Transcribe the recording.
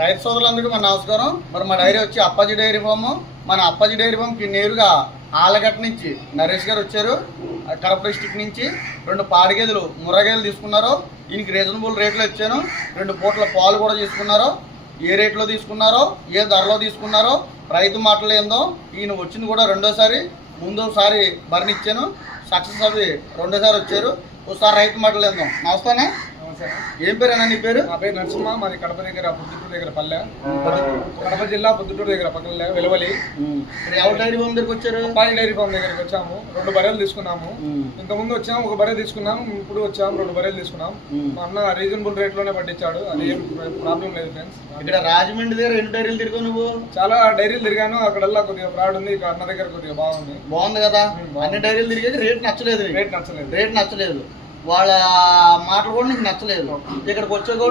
రైతు సోదరులందరికీ మన నమస్కారం. మరి మా డైరీ వచ్చి అప్పాజీ డైరీ ఫామ్. మన అప్పాజీ డైరీ ఫామ్కి నేరుగా ఆలగట్ట నుంచి నరేష్ గారు వచ్చారు. కడప డిస్టిక్ నుంచి 2 పాడి గేదెలు ముర్రగేదెలు తీసుకున్నారు. ఈయనకి రీజనబుల్ రేట్లో ఇచ్చాను. 2 పూటల పాలు కూడా తీసుకున్నారు. ఏ రేట్లో తీసుకున్నారో, ఏ ధరలో తీసుకున్నారో రైతు మాటలు ఏందో. ఈయన వచ్చింది కూడా రెండోసారి. ముందోసారి భరణిచ్చాను, సక్సెస్ అవి రెండోసారి వచ్చారు. ఒకసారి రైతు మాటలు ఏందో. నమస్తేనే. ఏం పేరు అన్న నీ పేరు? నా పేరు నరసింహ. మాది కడప దగ్గర పొద్దుటూరు దగ్గర పల్లె, కడప జిల్లా పొద్దుటూరు దగ్గర పక్కన వెలువలి. ఎవరు డైరీ ఫామ్ దగ్గరికి వచ్చారు? అప్పాజీ డైరీ ఫామ్ దగ్గరికి వచ్చాము. 2 బర్రెలు తీసుకున్నాము. ఇంతకుముందు వచ్చాము, 1 బర్రె తీసుకున్నాము. ఇప్పుడు వచ్చాము, 2 బర్రెలు తీసుకున్నాం. మా అన్న రీజనబుల్ రేట్ లోనే పట్టించాడు. అది ఏం ప్రాబ్లం లేదు ఫ్రెండ్స్. ఇక్కడ రాజమండ్రి దగ్గర ఎన్ని డైరీలు తిరిగావు నువ్వు? చాలా డైరీలు తిరిగాను. అక్కడల్లా కొద్దిగా ఫ్రాడ్ ఉంది. ఇక్కడ అన్న దగ్గర కొద్దిగా బాగుంది. బాగుంది కదా. అన్ని డైరీలు తిరిగేది రేట్ నచ్చలేదు. రేట్ నచ్చలేదు. వాళ్ళ మాటలు కూడా నీకు నచ్చలేదు. ఇక్కడికి వచ్చే